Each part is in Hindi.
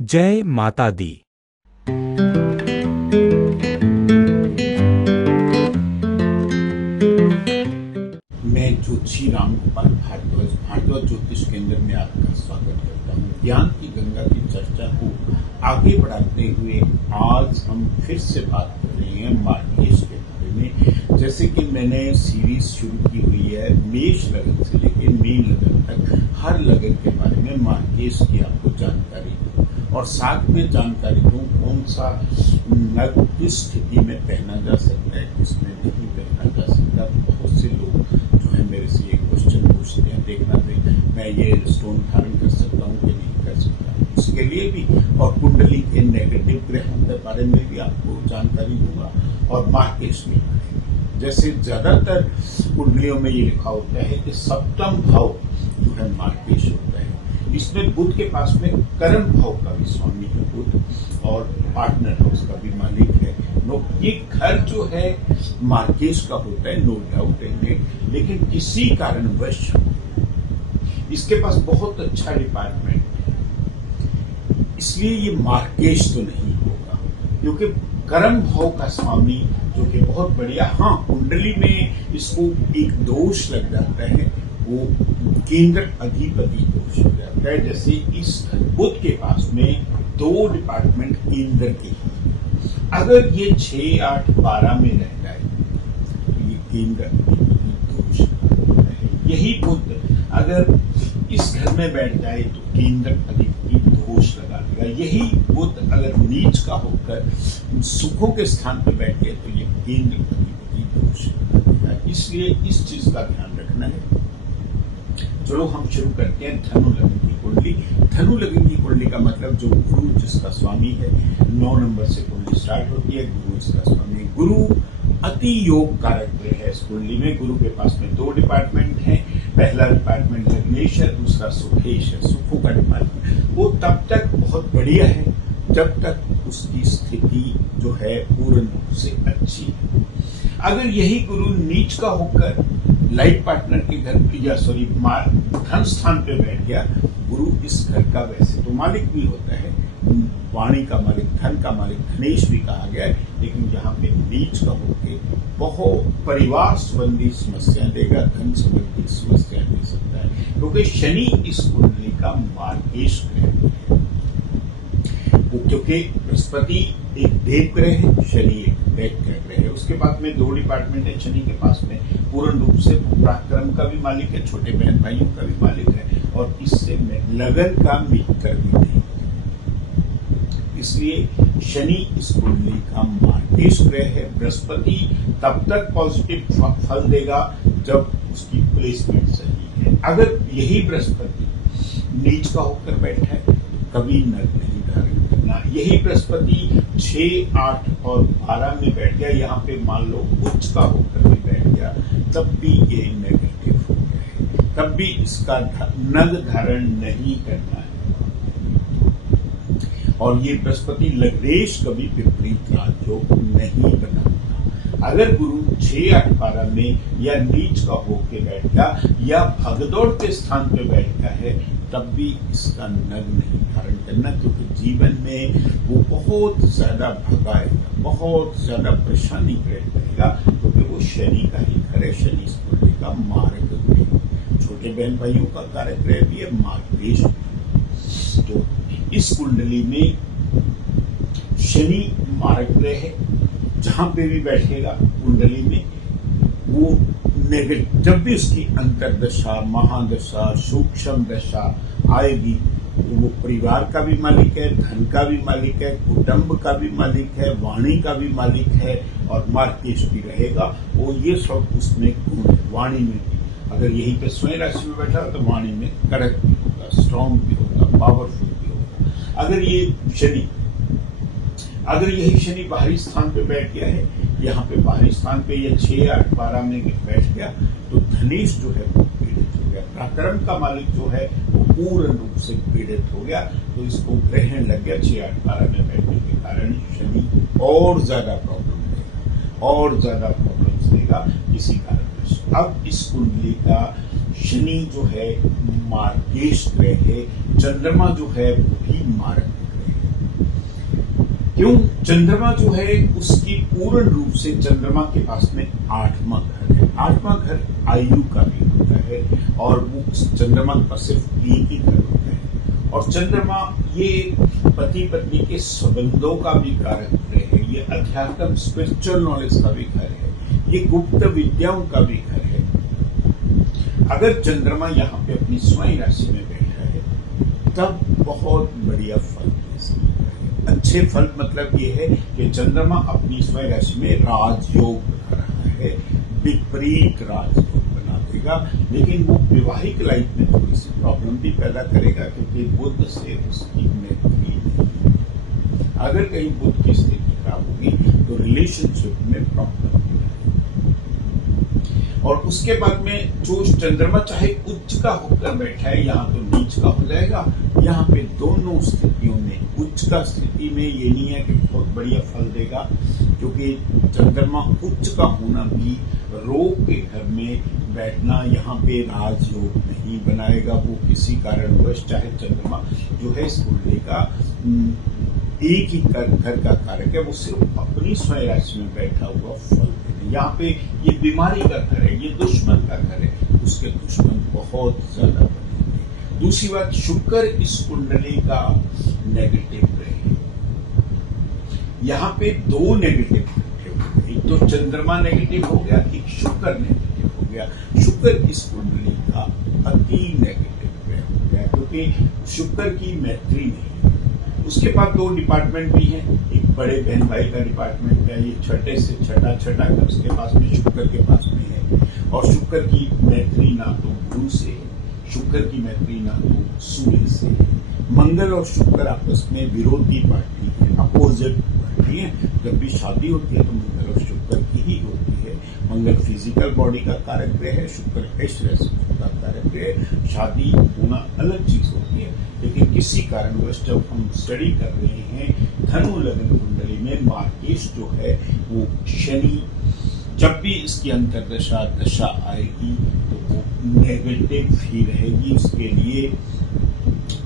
जय माता दी। मैं ज्योतिषी रामगोपाल भारद्वाज भारद्वाज ज्योतिष केंद्र में आपका स्वागत करता हूँ। ज्ञान की गंगा की चर्चा को आगे बढ़ाते हुए आज हम फिर से बात कर रहे हैं मार्गेश के बारे में। जैसे कि मैंने सीरीज शुरू की हुई है, मेष लगन से लेकर मीन लगन तक हर लगन के बारे में मार्गेश की आपको जानकारी दूँ और साथ में जानकारी दूँ कौन सा नग किस स्थिति में पहना जा सकता है, किसमें नहीं पहना जा सकता। बहुत से लोग जो है मेरे से ये क्वेश्चन पूछते हैं, देखना दे मैं ये स्टोन धारण कर सकता हूँ कि नहीं कर सकता, इसके लिए भी और कुंडली के नेगेटिव ग्रहों के बारे में भी आपको जानकारी दूंगा और मार्गेश में जैसे ज्यादातर कुंडलियों में ये लिखा होता है कि सप्तम भाव जो है मार्गेश होता है। इसमें बुध के पास में कर्म भाव का भी स्वामी है बुध और पार्टनर हाउस का भी मालिक है। ये घर जो है मार्गेश का होता है, नो डाउट है, लेकिन किसी कारणवश इसके पास बहुत अच्छा डिपार्टमेंट है, इसलिए ये मार्गेश तो नहीं होगा क्योंकि कर्म भाव का स्वामी जो कि बहुत बढ़िया। हाँ, कुंडली में इसको एक दोष लग जाता है, वो केंद्र अधिपति दोष हो जाता है। जैसे इस बुध के पास में 2 डिपार्टमेंट केंद्र के हैं, अगर ये 6, 8, 12 में रह जाए तो ये केंद्र अधिपति दोष है। यही बुध अगर इस घर में बैठ जाए तो केंद्र अधिपति दोष लगा देगा। यही बुध अगर नीच का होकर सुखों के स्थान पर बैठ गए तो ये केंद्र अधिपति दोष लगा देगा। इसलिए इस चीज का ध्यान रखना है। चलो हम शुरू करते हैं धनु लगन की कुंडली। धनु लगन की कुंडली का मतलब जो गुरु जिसका स्वामी है, 9 नंबर से कुंडली स्टार्ट होती है, गुरु इसका स्वामी। गुरु अति योग कारक ग्रह है। इस कुंडली में गुरु के पास में 2 डिपार्टमेंट हैं। पहला डिपार्टमेंट लग्नेश है, दूसरा सुखेश है, सुखों का डिपार्टमेंट। वो तब तक बहुत बढ़िया है जब तक उसकी स्थिति जो है पूर्ण रूप से अच्छी है। अगर यही गुरु नीच का होकर लाइफ पार्टनर के घर या धन स्थान पे बैठ गया, गुरु इस घर का वैसे तो मालिक भी होता है, वाणी का मालिक, धन का मालिक, धनेश भी कहा गया है, लेकिन यहाँ पे नीच का होकर बहुत परिवार संबंधी समस्या देगा, धन संबंधी समस्या दे सकता है क्योंकि शनि इस कुंडली का मार्गेश ग्रह है। क्योंकि बृहस्पति एक देव ग्रह है, शनि एक दैत्य ग्रह है। उसके बाद में 2 डिपार्टमेंट है शनि के पास में, पूर्ण रूप से पराक्रम का भी मालिक है, छोटे बहन भाइयों का भी मालिक है और इससे लगन का मित्र भी नहीं है। इसलिए शनि इस कुंडली का मार्गेश ग्रह है। बृहस्पति तब तक पॉजिटिव फल देगा जब उसकी प्लेसमेंट सही है। अगर यही बृहस्पति नीच का होकर बैठा है तो कभी नग नहीं धारण करना। यही बृहस्पति 6, 8 और 12 में बैठ गया, यहाँ पे मान लो उच्च का होकर भी बैठ गया, तब भी ये नेगेटिव हो गया है, तब भी इसका नग धारण नहीं करना है। और ये बृहस्पति लग्नेश कभी विपरीत राजयोग नहीं बनाता। अगर गुरु 6, 8, 12 में या नीच का होके बैठ गया या भगदौड़ के स्थान पे बैठ गया है, तब भी इसका नग नहीं धारण करना क्योंकि जीवन में वो बहुत ज्यादा भगाएगा, बहुत ज्यादा परेशानी करेगा क्योंकि वो शनि का ही घर है। शनि इस कुंडली का मार्ग ग्रह, छोटे बहन भाइयों का कारक ग्रह भी है, मार्गेश। तो इस कुंडली में शनि मार्ग ग्रह है, जहां पे भी बैठेगा कुंडली में वो नेगेटिव, जब भी उसकी अंतरदशा, महादशा, सूक्ष्म दशा आएगी तो वो परिवार का भी मालिक है, धन का भी मालिक है, कुटुंब का भी मालिक है, वाणी का भी मालिक है और मार्गेश भी रहेगा। वो ये सब उसमें गुण है। वाणी में भी अगर यहीं पे स्वयं राशि में बैठा तो वाणी में कड़क भी होगा, स्ट्रॉन्ग भी होगा, पावरफुल भी होगा। अगर यही शनि बाहरी स्थान पे बैठ गया है, यहाँ पे बाहरी स्थान पे या 6, 8, 12 में बैठ गया तो धनेश जो है वो पीड़ित हो गया। पराक्रम का मालिक जो है वो पूर्ण रूप से पीड़ित हो गया, तो इसको ग्रहण लग गया 6, 8, 12 में बैठने के कारण शनि और ज्यादा प्रॉब्लम देगा, और ज्यादा प्रॉब्लम्स देगा किसी कारण। अब इस कुंडली का शनि जो है मार्गेश ग्रह है, चंद्रमा जो है वो भी मार्ग ग्रह है। क्यों? चंद्रमा जो है उसकी पूर्ण रूप से चंद्रमा के पास में 8वां घर है। 8वां घर आयु का भी होता है और वो उस चंद्रमा के पास सिर्फ एक ही घर होता है। और चंद्रमा ये पति पत्नी के संबंधों का भी कारक ग्रह है, ये अध्यात्म स्पिरिचुअल नॉलेज का भी घर है, ये गुप्त विद्याओं का भी घर है। अगर चंद्रमा यहाँ पे अपनी स्वयं राशि में बैठा है तब बहुत बढ़िया फल दे सकता है। अच्छे फल मतलब ये है कि चंद्रमा अपनी स्वयं राशि में राजयोग बना रहा है, विपरीत राजयोग बना देगा, लेकिन वो वैवाहिक लाइफ में थोड़ी सी प्रॉब्लम भी पैदा करेगा क्योंकि बुध से उसकी मैत्री नहीं। अगर कहीं बुध की स्थिति खराब होगी तो रिलेशनशिप में प्रॉब्लम होगी। और उसके बाद में जो चंद्रमा चाहे उच्च का होकर बैठा है, यहाँ तो नीच का हो जाएगा। यहाँ पे दोनों स्थितियों में, उच्च का स्थिति में ये नहीं है कि बहुत बढ़िया फल देगा, क्योंकि चंद्रमा उच्च का होना भी रोग के घर में बैठना यहाँ पे राजयोग नहीं बनाएगा। वो किसी कारणवश, चाहे चंद्रमा जो है इस कुंडली का एक ही घर का कारक है, वो सिर्फ अपनी स्वयं राशि में बैठा हुआ फल देगा। यहाँ पे ये बीमारी का घर है, ये दुश्मन का घर है, उसके दुश्मन बहुत ज्यादा बनेंगे। दूसरी बात, शुक्र इस कुंडली का नेगेटिव है। यहाँ पे दो नेगेटिव हो गए, एक तो चंद्रमा नेगेटिव हो गया, एक शुक्र नेगेटिव हो गया। शुक्र इस कुंडली का अति नेगेटिव हो गया क्योंकि शुक्र की मैत्री नहीं। उसके बाद दो डिपार्टमेंट भी हैं, एक बड़े बहन भाई का डिपार्टमेंट है, ये छठे से छठा घर उसके पास में शुक्र के पास में है। और शुक्र की मैत्री ना तो गुरु से, शुक्र की मैत्री ना तो सूर्य से। मंगल और शुक्र आपस में विरोधी पार्टी है, अपोजिट पार्टी है। जब भी शादी होती है तो मंगल और शुक्र की ही होती है। मंगल फिजिकल बॉडी का कारक ग्रह है, शुक्र ऐश राशि का कारक ग्रह है। शादी होना अलग चीज होती है, लेकिन किसी कारणवश जब हम स्टडी कर रहे हैं धनु लग्न कुंडली में मार्केश जो है वो शनि, जब भी इसकी अंतर्दशा दशा आएगी तो वो नेगेटिव ही रहेगी, उसके लिए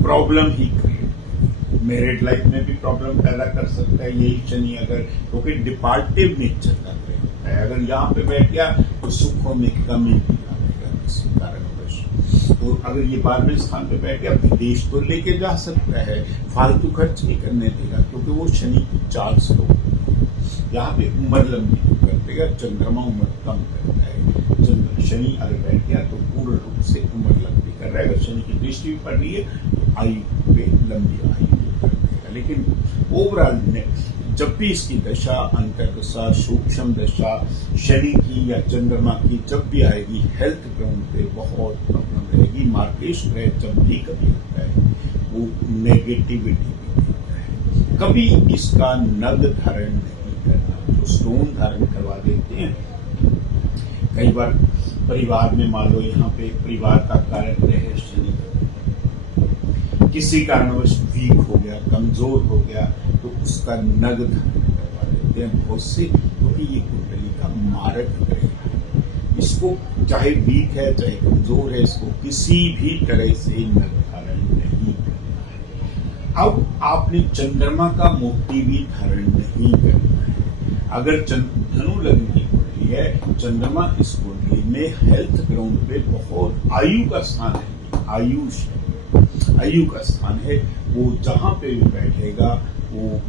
प्रॉब्लम ही क्रिएट, मैरिड लाइफ में भी प्रॉब्लम पैदा कर सकता है यही शनि, अगर क्योंकि डिपार्टिव नेचर का ग्रह होता है। अगर यहाँ पे बैठ गया तो सुखों में कमी भी आएगा किसी कारणवश। तो अगर ये 12वें स्थान पे बैठ गया, विदेश तो लेके जा सकता है, फालतू खर्च नहीं करने देगा क्योंकि वो शनि की 4 श्लोक यहाँ पे उम्र लंबी कर देगा। चंद्रमा उम्र कम करता है, शनि अगर बैठ गया तो पूर्ण रूप से उम्र लंबी कर रहा है। अगर शनि की दृष्टि भी पड़ रही है तो आयु पे लंबी आयु कर देगा। लेकिन ओवरऑल जब भी इसकी दशा, अंतर्दशा, सूक्ष्म दशा शनि की या चंद्रमा की जब भी आएगी, हेल्थ ग्राउंड पे बहुत प्रॉब्लम रहेगी। मार्केश ग्रह जब भी कभी होता है वो नेगेटिविटी भी देता है। कभी इसका नग धारण नहीं करना, जो स्टोन धारण करवा देते हैं। कई बार परिवार में मान लो यहाँ पे परिवार का कारक ग्रह है शनि, किसी कारणवश वीक हो गया, कमजोर हो गया तो उसका नग धारण करवा देते हैं बहुत से, क्योंकि ये कुंडली का मारक ग्रह है। इसको चाहे वीक है चाहे कमजोर है, इसको किसी भी तरह से नग धारण नहीं करना है। अब आपने चंद्रमा का मोती भी धारण नहीं करना है। अगर धनु लग्न की कुंडली है, चंद्रमा इस कुंडली में हेल्थ ग्राउंड पे बहुत आयु का स्थान है, आयु का स्थान है। वो जहां पे भी बैठेगा वो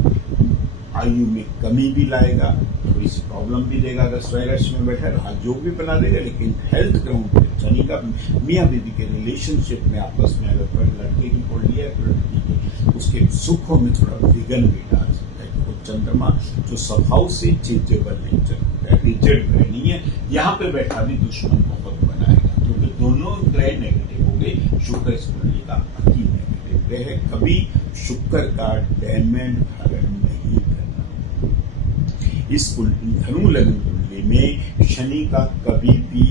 आयु में कमी भी लाएगा, थोड़ी सी प्रॉब्लम भी देगा। अगर स्वयं राशि में बैठा राजयोग भी बना देगा, लेकिन हेल्थ ग्राउंड पे शनि का मियाँ बीवी के रिलेशनशिप में आपस में अगर लड़के की कुंडली है तो लड़की के उसके सुखों में थोड़ा विघन भी डाल सकता है। तो चंद्रमा जो स्वभाव से चेंजेबल नेचर होता है, रिजिड ग्रह नहीं है, यहाँ पे बैठा भी दुश्मन बहुत बनाएगा, क्योंकि दोनों ग्रह नेगेटिव हो गए। शुक्र इस कुंडली का अति नेगेटिव ग्रह है। कभी शुक्र का डायमंड धारण नहीं करना। इस धनु लग्न कुंडली में शनि का कभी भी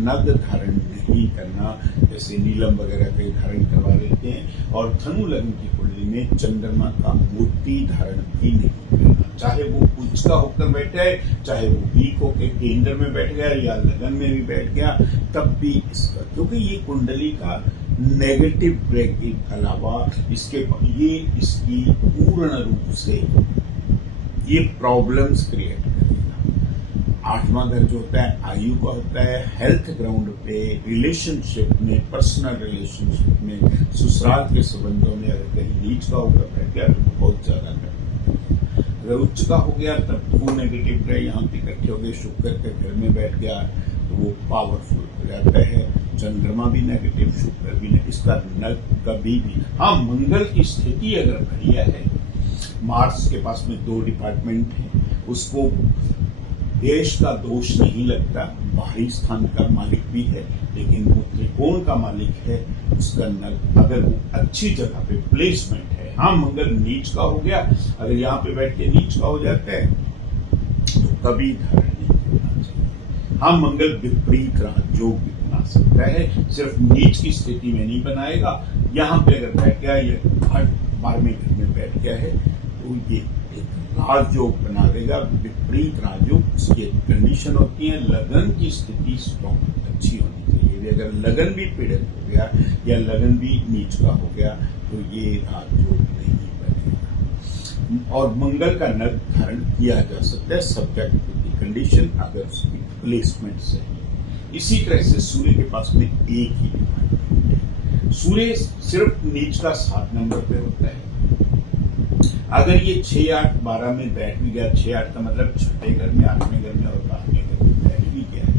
नग धारण नहीं करना, जैसे नीलम वगैरह कई धारण करवा देते हैं। और धनु लग्न की कुंडली में चंद्रमा का मोती धारण भी नहीं करना, चाहे वो उच्च का होकर बैठा है, चाहे वो वीक होकर केंद्र में बैठ गया या लगन में भी बैठ गया, तब भी इसका, क्योंकि ये कुंडली का नेगेटिव ग्रह के अलावा इसकी पूर्ण रूप से ये प्रॉब्लम्स क्रिएट करेगा। 8वां घर जो होता है आयु का होता है, हेल्थ ग्राउंड पे, रिलेशनशिप में, पर्सनल रिलेशनशिप में, ससुराल के संबंधों में अगर कहीं नीच का होकर बैठ गया तो बहुत ज्यादा कर, अगर उच्च का हो गया तब 2 नेगेटिव ग्रह यहाँ पे इकट्ठे हो गए, शुक्र के घर में बैठ गया तो वो पावरफुल हो जाता है। चंद्रमा भी नेगेटिव, शुक्र भी नहीं, इसका नल कभी भी, हाँ मंगल की स्थिति अगर बढ़िया है, मार्स के पास में 2 डिपार्टमेंट है, उसको देश का दोष नहीं लगता, बाहरी स्थान का मालिक भी है, लेकिन वो त्रिकोण का मालिक है, उसका नल अगर वो अच्छी जगह पे प्लेसमेंट है। हाँ मंगल नीच का हो गया, अगर यहाँ पे बैठ के नीच का हो जाता है तो कभी धारण नहीं करना चाहिए। हाँ मंगल विपरीत राजयोग भी बना सकता है, सिर्फ नीच की स्थिति में नहीं बनाएगा। यहाँ पे अगर बैठ गया, ये 12वें घर में बैठ गया है तो ये राजयोग बना देगा, विपरीत राजयोग। उसकी कंडीशन होती है लगन की स्थिति स्ट्रॉन्ग अच्छी होनी चाहिए। अगर लगन भी पीड़ित हो गया या लगन भी नीच का हो गया तो ये राजयोग नहीं बनेगा। और मंगल का नग धारण किया जा सकता है सब्जेक्ट टू कंडीशन, अगर उसकी प्लेसमेंट सही है। इसी तरह से सूर्य के पास में एक ही डिपार्टमेंट है, सूर्य सिर्फ नीच का 7 नंबर पे होता है। अगर ये 6, 8, 12 में बैठ भी गया, 6, 8 का मतलब छठे घर में, 8वें घर में और 12वें घर में बैठ भी गया है,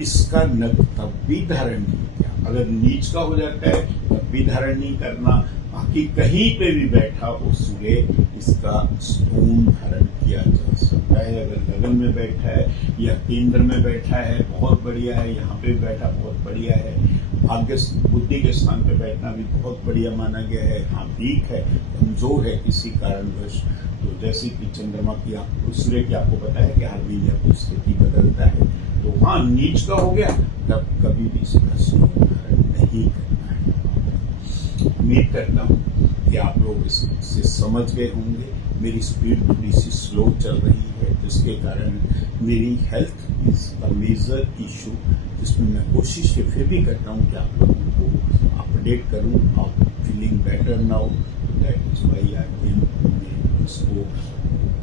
इसका नग तब भी धारण नहीं किया। अगर नीच का हो जाता है तब भी धारण नहीं करना, बाकी कहीं पे भी बैठा हो सूर्य, इसका स्टोन धारण किया जा सकता है। अगर लगन में बैठा है या केंद्र में बैठा है बहुत बढ़िया है, यहाँ पे बैठा बहुत बढ़िया है, भाग्य बुद्धि के स्थान पे बैठना भी बहुत बढ़िया माना गया है। हाँ वीक है, कमजोर है किसी कारणवश, तो जैसे कि चंद्रमा की आपको, सूर्य की आपको पता है कि हर महीने अपनी स्थिति बदलता है, तो हाँ नीच का हो गया तब कभी भी इसका स्टोन धारण नहीं करना है। उम्मीद करता हूँ कि आप लोग इससे समझ गए होंगे। मेरी स्पीड थोड़ी सी स्लो चल रही है, जिसके कारण मेरी health is a major issue, जिसमें मैं कोशिश ये फिर भी करता हूँ कि आप लोगों को अपडेट करूँ। आप feeling better now, that is why I am. इसको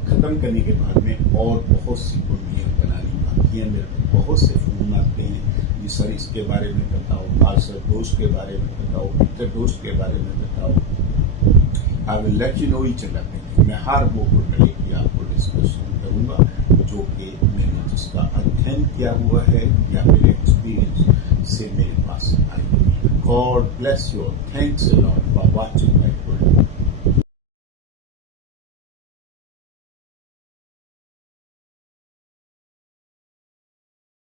खत्म करने के बाद में और बहुत सी कुंडलियाँ बनानी बाकी हैं। मेरे को बहुत से फोन आते हैं कि सर इसके बारे में बताओ, पार्षद दोष के बारे में बताओ, पितर दोष के बारे में बताओ। I will let you know each and everything. मैं हर वो कुंडली की आपको डिस्कशन करूंगा जो कि मैंने जिसका अध्ययन किया हुआ है या मेरे एक्सपीरियंस से मेरे पास आई हुई है। God bless you. Thanks a lot for watching my video.